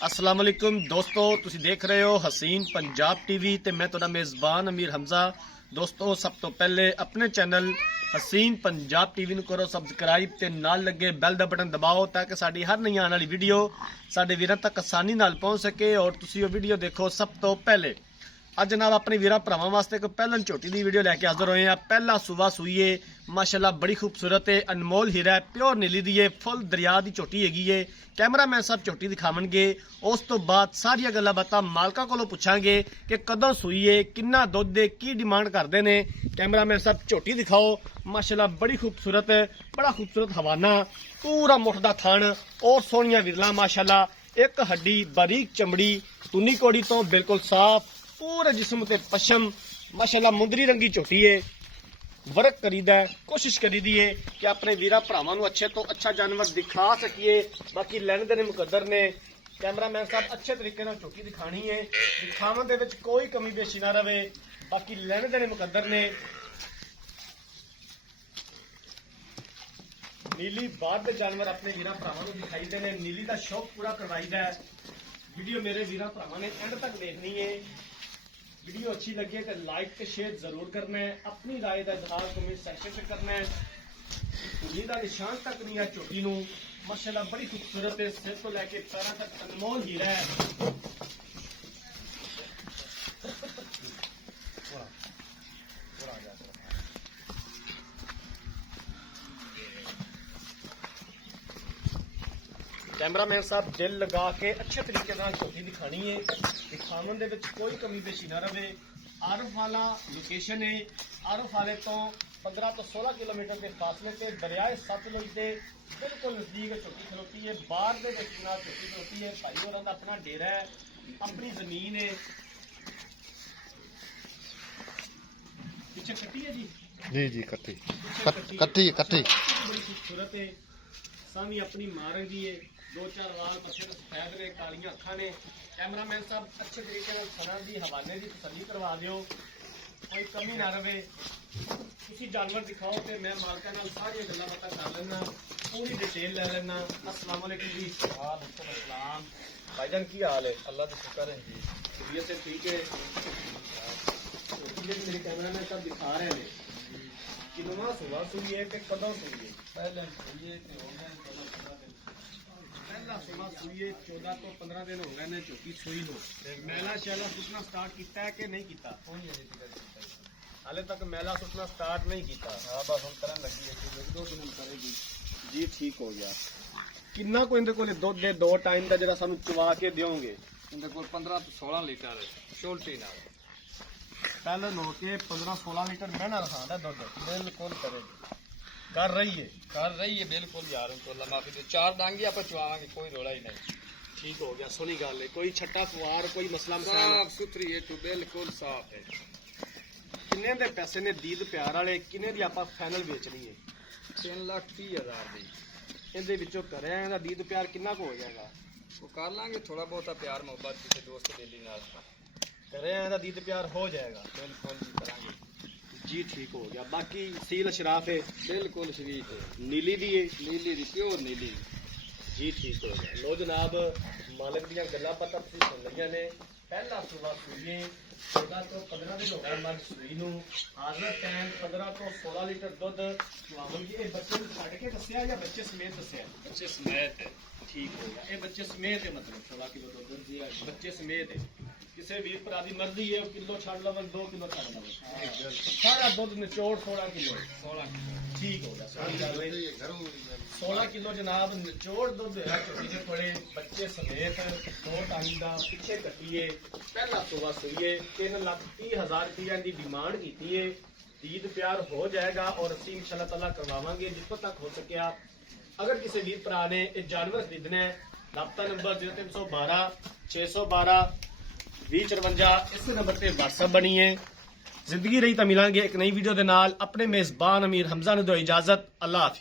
अस्सलाम वालेकुम दोस्तों, तुसी देख रहे हो हसीन पंजाब टीवी ते मैं तुहाडा मेज़बान अमीर हमजा। दोस्तों, सब तो पहले अपने चैनल हसीन पंजाब टीवी नूं करो सबसक्राइब ते नाल लगे बैल दा बटन दबाओ ताकि साडी हर नई आने वाली वीडियो साडे वीरां तक आसानी नाल पहुंच सके और तुसी वो वीडियो देखो सब तो पहले। ਅੱਜ जनाब अपने वीर भरावां वास्ते एक पहलन झोटी की वीडियो लैके हाजिर होए हैं। पहला सूबा सूईए माशाल्लाह बड़ी खूबसूरत है, अनमोल हीरा है, प्योर नीली दी है, फुल दरिया की झोटी हैगी है। कैमरामैन साहब झोटी दिखावणगे, उस तो बाद सारिया गल्लां बातां मालकां कोलों पुछांगे कि कदों सूईए, किन्ना दुध है, की डिमांड करते हैं। कैमरामैन साहब झोटी दिखाओ, माशाल्लाह बड़ी खूबसूरत है, बड़ा खूबसूरत हवाना, पूरा मुठ दा थण और सोहणियां विरलां माशाल्लाह, एक हड्डी बारीक चमड़ी, तुनी कोड़ी तो बिल्कुल साफ, पूरे जिस्म ते पशम माशाल्लाह मुंदरी रंगी झोटी है। वर्क करीदा है, कोशिश करीदी है कि अपने वीरा भरावां नूं अच्छे तो अच्छा जानवर दिखा सकीए। बाकी लैण दे मुकद्दर ने कैमरामैन साहब अच्छे तरीके नाल झोटी दिखानी है, दिखावन दे विच कोई कमी पेशी ना रवे। बाकी लैण दे मुकद्दर ने नीली बाद दे जानवर अपने वीरा भरावां नूं दिखाईदे ने, नीली दा शौक पूरा करवाईदा है। वीडियो मेरे वीरा भरावां ने एंड तक देखनी है। वीडियो अच्छी लगे तो लाइक तो शेयर जरूर करना है, अपनी राय का इजहार कमेंट सेक्शन से करना है। उंगली का निशान तक नहीं है झोटी नूं, माशाल्लाह बड़ी खूबसूरत है, सिर तो लैके पैरों तक अनमोल हीरा है। कैमरामैन साहब दिल लगा के अच्छे तरीके नाल झोटी दिखानी है, दिखावन दे विच कोई कमी पेशी ना रवे। आरफ वाला लोकेशन है, आरफ वाले तो 15 तो 16 किलोमीटर के फासले से दरियाए सतलुज के बिल्कुल नजदीक झोटी खलोती है। बाहर दे विच नाल झोटी खलोती है, भाई होरां दा अपना डेरा है, अपनी जमीन है। पीछे कट्टी है जी कट्टी कट्टी कट्टी बड़ी खूबसूरत है, सामी अपनी मां रंगी है, 2-4 वाल पत्थे सफेद ने, कालियां अखां ने। कैमरामैन साहब अच्छे तरीके नाल सनद दी हवाले की तसल्ली करवा दिओ, कोई कमी ना रवे। तुसी जानवर दिखाओ तो मैं मालकां नाल सारी गल्लां बातां कर लैना, पूरी डिटेल ले लेना। अस्सलाम वालेकुम जी। वालेकुम अस्सलाम भाईजान, की हाल है? अल्लाह का शुक्र है जी, तबीयत से ठीक है? मेरे कैमरामैन साहब दिखा रहे हैं कितना सुबह सुई है कि कदों सुई है? पहले सुइए ते हो गए 14 दिन, पहला सुबह सुईए 14 तो 15 दिन हो गए ने झोटी सुई लो। मैला शैला सुटना स्टार्ट किया है कि नहीं किया? कोई नहीं करता हाले तक मैला सुटना स्टार्ट नहीं किया। हां बस हम करन लगी है, 1-2 दिन हम करेगी जी, ठीक हो गया। किन्ना को इनके कोल दुध दे 2 टाइम का जरा सानू चवा के दियोगे? इनके कोल 15 तो 16 लीटर है छोटी नाल, पहले नो के 15-16 लीटर महना रखा दुध बिल्कुल करेगी, कर रही है। कर रही है बिल्कुल यार। उनको अल्लाह माफी दे, 4 डांगी आप चुवावांगे, कोई रोड़ा ही नहीं। ठीक हो गया, सोनी गल है, कोई छट्टा फुआर कोई मसला मसाला साफ सुथरी है, तो बिल्कुल साफ है। किन्ने दे पैसे ने दीद प्यार वाले, किन्ने दी आपां फाइनल बेचनी है? 3,30,000 दी। ਇਹਦੇ ਵਿੱਚੋਂ ਕਰਿਆ ਇਹਦਾ ਦੀਦ ਪਿਆਰ ਕਿੰਨਾ ਕੁ ਹੋ ਜਾਏਗਾ? वो कर लांगे थोड़ा बहुत प्यार मोहब्बत किसी दोस्त दिली नाल करें ਇਹਦਾ ਦੀਦ ਪਿਆਰ हो जाएगा। बिल्कुल जी करांगे जी, ठीक हो गया। बाकी सील अशराफ है, बिल्कुल शरीफ है, नीली दी है नीली दी, प्योर नीली। जी, ठीक हो गया। लो जनाब, मालिक दियां गल्लां पता तुसीं सुन लईआं ने। पहला सुबह सूईए 14 तो 15 दिन हो गए मर्द सूई नूं, हाजर टाइम 15 तो 16 लीटर दुध चुवावणगी। ये बच्चे नूं छड्ड के दस्सिया या बच्चे समेत दस्सिया? बच्चे समेत है। ठीक हो गया, ये बच्चे समेत है, मतलब 16 किलो दुध दी बच्चे समेत है। किसी वीर भरा दी मर्जी है, किलो छड़ लवन 2 किलो छड़ लवन, सारा दुध निचोड़ 16 किलो। 16 ठीक हो गया, 16 किलो जनाब निचोड़ दुध है झोटी दे कोले, बच्चे समेत 2 टाइम का पिछे कट्टिए। पहला सुबह सुईए 3,30,000 रुपया की डिमांड की है। दीद प्यार हो जाएगा और असीं इंशाअल्लाह ताला करवावांगे जितों तक हो सकिया। अगर किसी वीर भरा ने ये जानवर खरीदना है, राब्ता नंबर 0312 612 2054, इस नंबर पर व्हाट्सएप बनी है। जिंदगी रही तो मिलांगे एक नई वीडियो के नाल। अपने मेजबान अमीर हमजा ने दो इजाजत। अल्लाह हाफिज।